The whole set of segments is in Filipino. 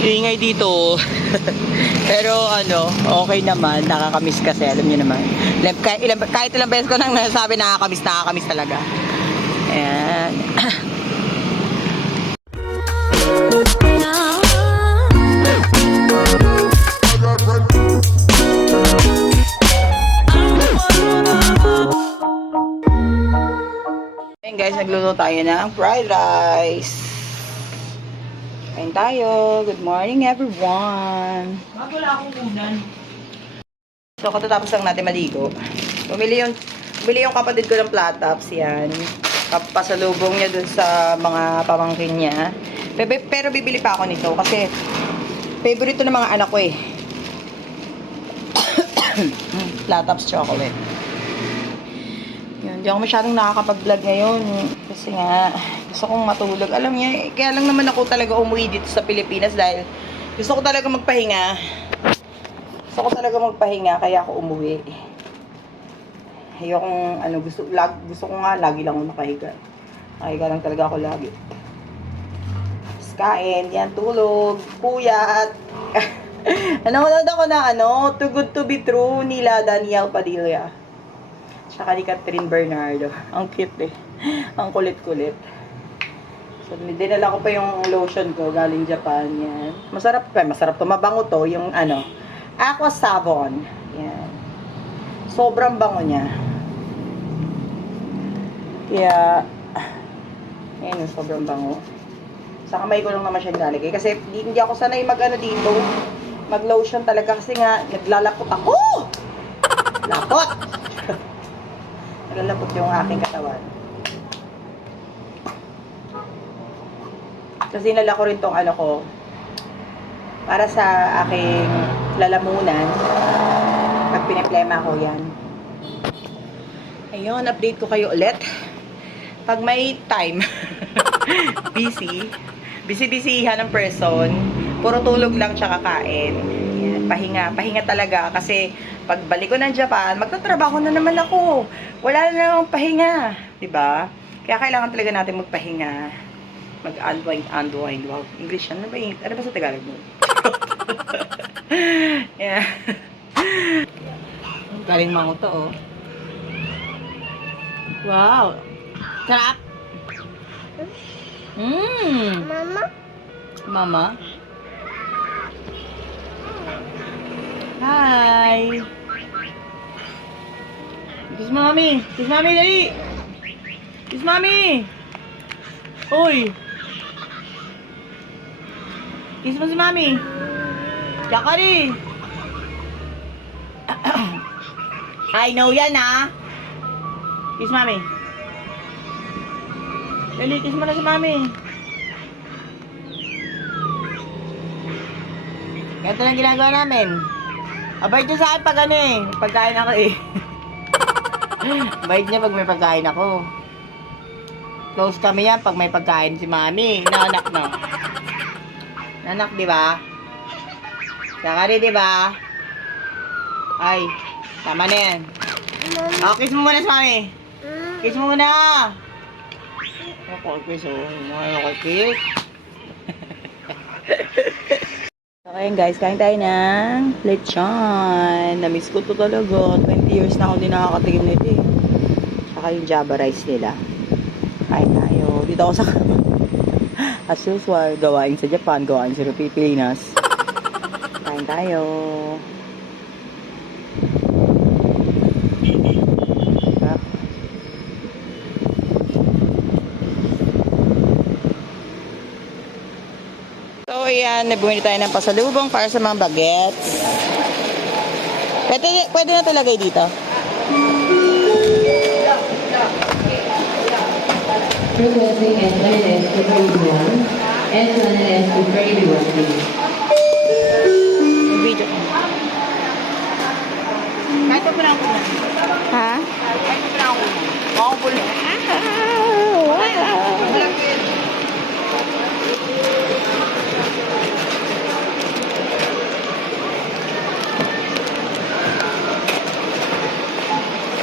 Ingay dito. Pero ano, okay naman. Nakakamiss kasi, alam niyo naman. Kahit ilang beses ko nang nasabi, nakakamiss talaga. Ayan. Ayan guys, nagluto tayo ng fried rice. Kain tayo. Good morning everyone. Wala akong unan. So, katatapos lang natin maligo. Bumili yung kapatid ko ng flat tops. Yan. Pasalubong niya dun sa mga pamangkin niya. Pero bibili pa ako nito kasi favorite to ng mga anak ko eh. Flat tops chocolate. Yun. Hindi ako masyadong nakakapag-vlog ngayon. Kasi nga, gusto kong matulog. Alam niya, kaya lang naman ako talaga umuwi dito sa Pilipinas dahil gusto ko talaga magpahinga. Kaya ako umuwi. Ayokong, gusto ko nga, lagi lang ako nakahiga. Nakahiga lang talaga ako lagi. Tapos kain, yan, tulog, puyat. Nanonood ako na Too Good To Be True nila Daniel Padilla. Tsaka ni Catherine Bernardo. Ang cute eh. Ang kulit-kulit. So, dinala ko pa yung lotion ko galing Japan. Yan. Masarap to. Mabango to. Yung Aqua Savon. Yan. Sobrang bango niya. Kaya, yan yung sobrang bango. Sa kamay ko lang naman siya nilalagay. Kasi hindi ako sanay dito. Mag-lotion talaga kasi nga, naglalapot ako! Lapot! Naglalapot yung aking katawan. Kasi nala ko rin tong ko para sa aking lalamunan pag piniplema ko yan. Ayun, update ko kayo ulit pag may time. busy-busyhan ng person, puro tulog lang tsaka kain. Yan, pahinga talaga kasi pag balik ko ng Japan, magtatrabaho na naman ako. Wala na namang pahinga, 'di ba? Kaya kailangan talaga natin magpahinga. Mag-unwind. Wow, English yan. Ano ba sa Tagalog mo? Yeah. Galing mango to, oh. Wow. Sarap. Mama? Hi. Kiss mommy. Kiss mommy, dali. Kiss mommy. Uy. Kiss mo si mami. Yakari. I know yan, ha? Kiss mami. Dali, kiss mo na si mami. Ganito lang ginagawa namin. Abay niya sa akin pag pagkain ako eh. Bait niya pag may pagkain ako. Close kami yan pag may pagkain si mami. Nanak, no? Nanak, di ba? Sakari, di ba? Ay, tama na yan. Oh, kiss mo muna si mami. Kiss mo muna. Ako, kiss mo. Ako, kiss. Okay guys, kain tayo ng lechon. Namiss ko to talaga. 20 years na ako din nakakatikim nito eh. Saka yung Java rice nila. Kain tayo. Dito ako sa as usual, gawain sa Japan, gawain sa Pilipinas. Kain tayo. So, ayan, bumili tayo ng pasalubong para sa mga bagets. Pwede na ito lagay dito. Requesting S9S to 31, S9S to 31, please. Video. Kahit pa lang ako. Ha? Kahit pa lang ako. Ako po lang.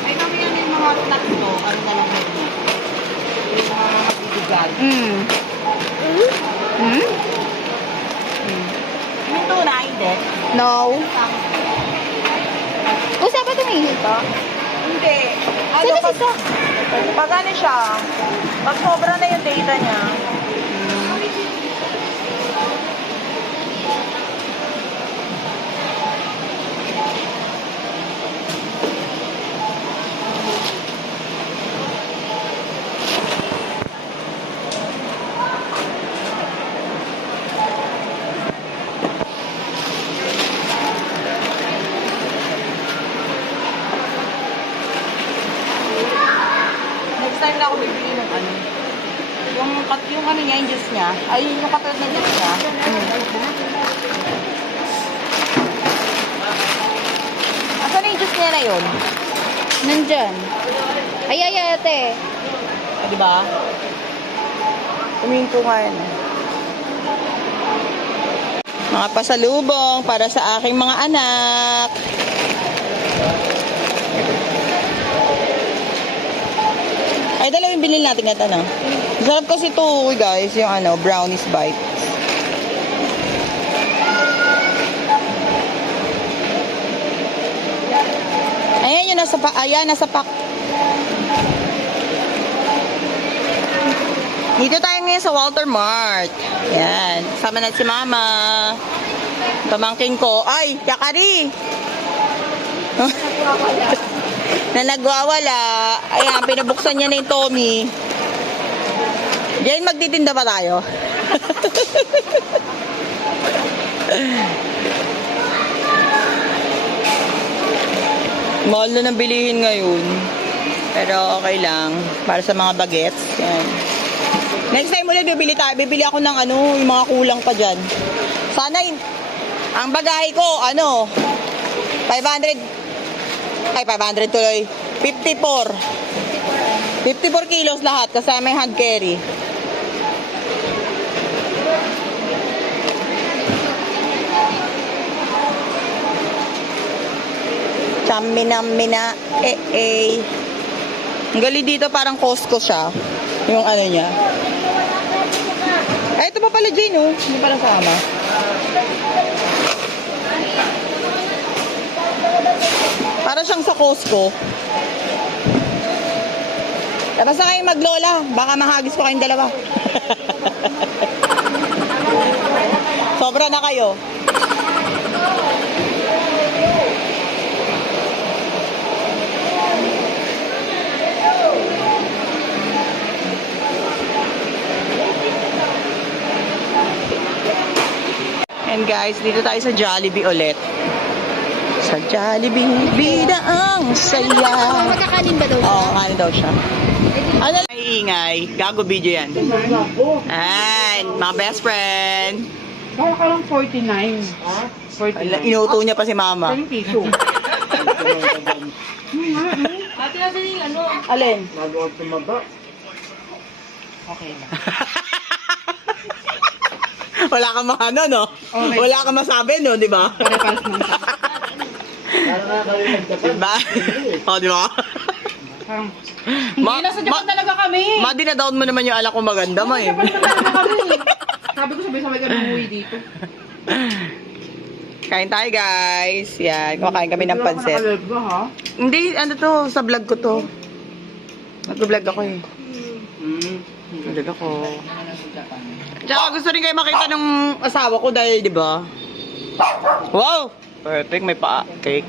Ay, kami yan yung mga snacks ko. Ano na lang yun? Yung mga mabibigal. No. Usa ba tumingin ka? Hindi. Sino si Sa? Pag ano siya, pag sobra na yung data niya, next time na ako bibili ng ano. Yung ano niya, yung juice niya. Ay, yung katulad na juice niya. Asan na yung juice niya na yun? Nandyan. Ay, ate. Ah, di ba? Tumingin ko nga yan. Mga pasalubong para sa aking mga anak. Ay, dalawang binili natin na ano. Sarap kasi ito, guys, yung ano, brownies bite. Ayan yung nasa pack. Ayan, nasa pack. Dito tayo ngayon sa Walter Mart. Yan. Sama na si Mama. Pamangking ko. Ay, Yakari! Na nagwawala. Ayan, pinabuksan niya na yung Tommy. Diyan, magtitinda ba tayo? Mahal na ng bilihin ngayon. Pero okay lang. Para sa mga bagets. Yan. Next time ulit, bibili tayo. Bibili ako ng ano, yung mga kulang pa dyan. Sana ang bagahe ko, ano, 500. Ay, 500 tuloy. 54. 54 kilos lahat. Kasama yung hand carry. Chamina-mina. Ang gali dito parang Costco siya. Yung ano niya. Ay, ito pa pala, Jane, oh. Hindi pala sama. Para siyang sa Costco. Tapos na kayo maglola. Baka mahagis ko kayong dalawa. Sobra na kayo. And guys, dito tayo sa Jollibee ulit. Sa Jollibee, bida ang saya. Magkakanin ba daw siya? Oo, kanin daw siya. Ano lang ingay? Gago video yan. And, mga best friend. Kala ka lang 49. Ha? 49. Inuto niya pa si mama. 10 piso. Ate, natin yung ano? Alin? Nag-order tumaba. Okay na. Wala kang ano, no? Okay. Wala kang masabi, no? Di ba? Pare-pares naman sa Diba? O, di ba? parang, hindi, nasa Japan talaga kami. Ma-dinadown mo naman yung alak ko maganda mo, eh. Japan talaga kami. Sabi ko sabay-sabay kami umuwi dito. Kain tayo, guys. Yan, kumakain kami ng pansit. Nakakalagwa, ha? Hindi, ano to, sa vlog ko to. Nag-vlog ako, eh. Nag-vlog ako. Tsaka gusto rin kayo makita ng asawa ko dahil, di ba? Wow! Perfect, may pa-cake.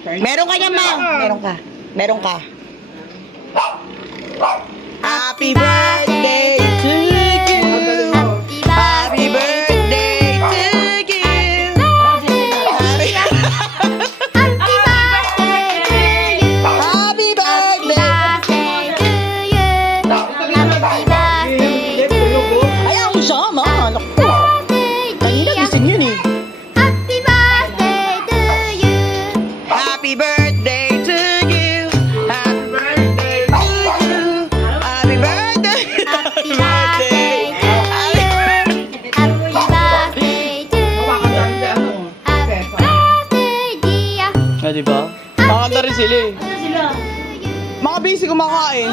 Meron ka niya, ma! Meron ka. Meron ka. Happy birthday to you! Happy birthday to you! Happy birthday! Ayaw mo siya, ma! Anak ko. Kanina gising yun, eh. Happy birthday to you. Happy birthday to you. Happy birthday. Happy birthday. Ah, di ba? Makakanta rin sila, eh. Mga busy kumakain.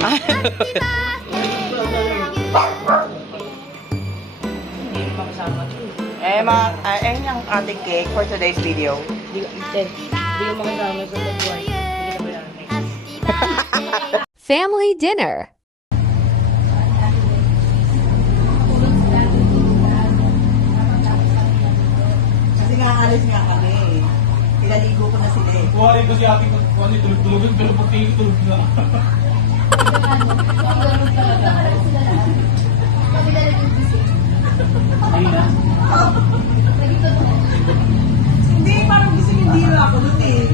Ayun yung ating cake for today's video. Hindi ko makasama sa pag-wife. Hindi ka ba Family dinner. Kasi nga alis nga kami. Pinaligo ko na sila eh. Kuharin ko si ate ko. Kuharin tulog-tulog. Pero pag tingin tulog na. Hindi, parang gusto yung dira ako dun eh.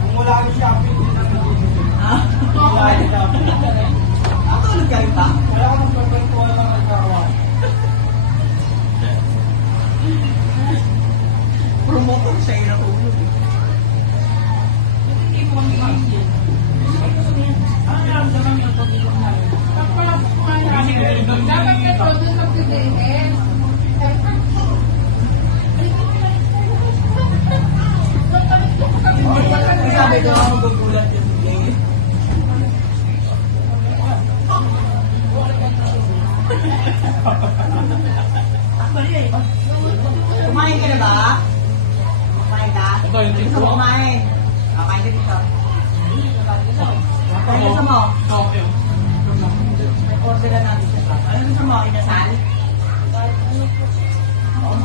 Kung wala kang shopping. Wala kang shopping. Ako tulog ka rin ba? Wala kang shopping. Wala kang nagkakawa. Promote ko siya yung natulog eh. Dapat ka produce of today. Sabi ko, magugulat yung sige. Kumain ka na ba? Kumain ka? Ito, yung Gusto mo kumain? Kain ka dito. Kain gusto mo? Okay. May order na natin siya. Ano gusto mo? Inasal?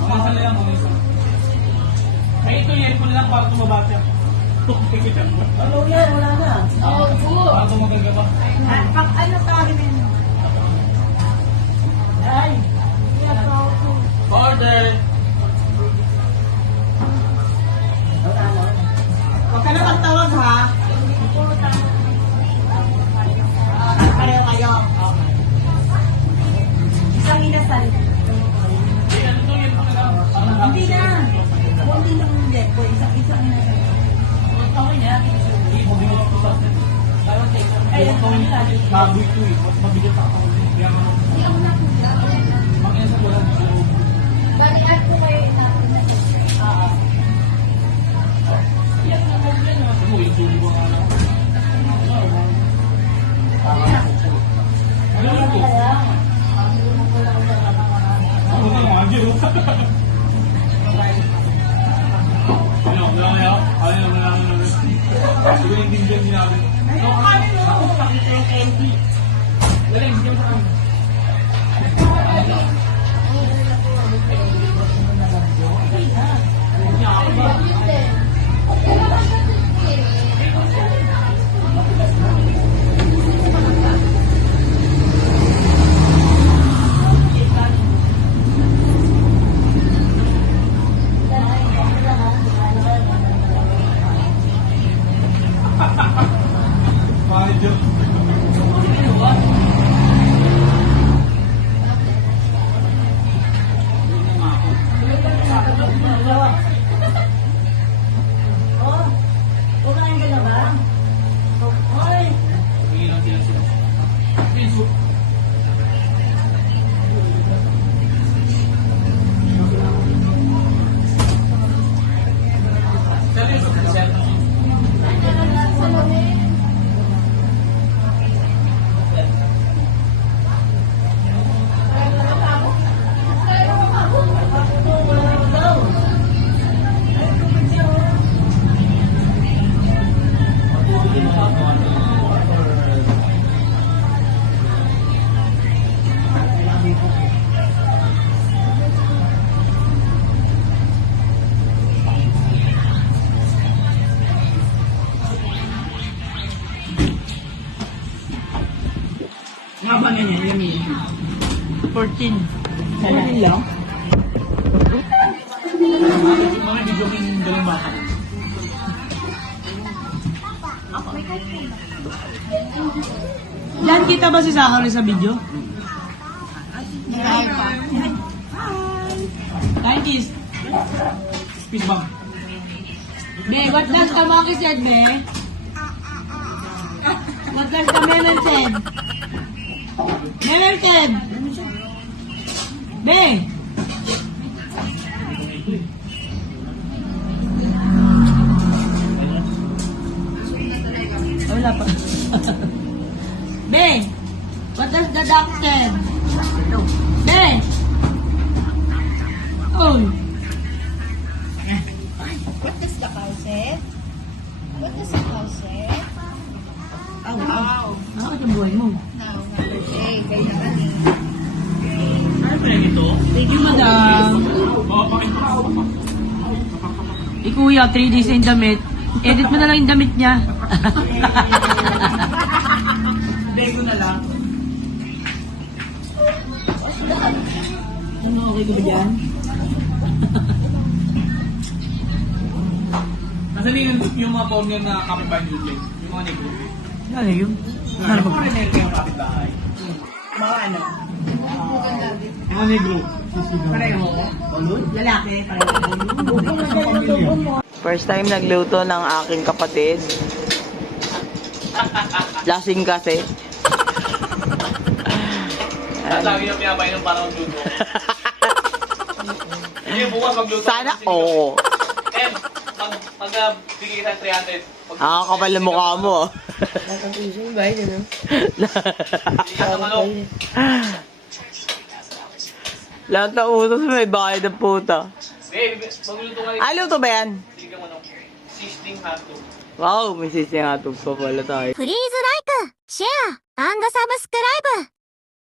Mga sala lang. Mga sala. Ay, ito yung aircon lang para tumaba siya. Ano yan? Wala na. Para tumagal pa. Ano sa akin yun? Ay! Order! Huwag ka na magtawag ha. Pareho kayo. Okay. Isang inasal. Hindi na. Kunti lang yung leg ko. Isang inasal. Okay na. Ay, Baboy ito eh. Mas mabigat ako. Kaya mag-esa ko lang sa loob. Ano yung tuloy ko nga lang? Ano yung ito? Ano na mga Diyo? Ano? Wala kayo? Ano na? Siguro yung dindiyan sinabi. ano no? Pakita yung candy. Wala yung dindiyan sa kanya. Mga Diyo. Oh, kumain ka na ba? Oy! Ilang sila. Facebook. Nga ba na yan? Yummy. 14. 14 lang? Mga video yung galing baka. Yan, kita ba si Zachary sa video? Hi pa. Thank you. Peace bomb. Be, what does the monkey said, Be? What does the melon said? Melon said? Be! Wala pa. Ben, what does the doctor? Ben! Oh! What does the cow say? What does the cow say? Oh, wow! Bakit yung buhay mo? Now, okay, kaya naman eh. Ano ba yan ito? Thank you, madam. Kuya, 3 days yung damit. Edit mo na lang yung damit niya. Bego na lang. Ano, okay ka ba dyan? Nasaan yung mga phone na kapitbahay nyo dyan? Yung mga negro? Ano yun? Ano ba? Mga negro yung kapitbahay. Mga ano? Mga negro. Pareho? Lalaki? Pareho? First time nagluto ng aking kapatid. Lasing kasi. At lagi yung pinapay ng parang magluto. Hindi yung bukas magluto. Sana, oo. Eh, pag bigay sa 300. Ah, kapal na mukha mo. Bigay ka ng manok. Lahat ng utos may bayad ng puta. Eh, magluto ka rin. Ah, luto ba yan? Bigay ka manok. Sizzling hotdog. Wow, may sising hotdogs pa pala tayo. プリーズライク、シェア、サブスクライブ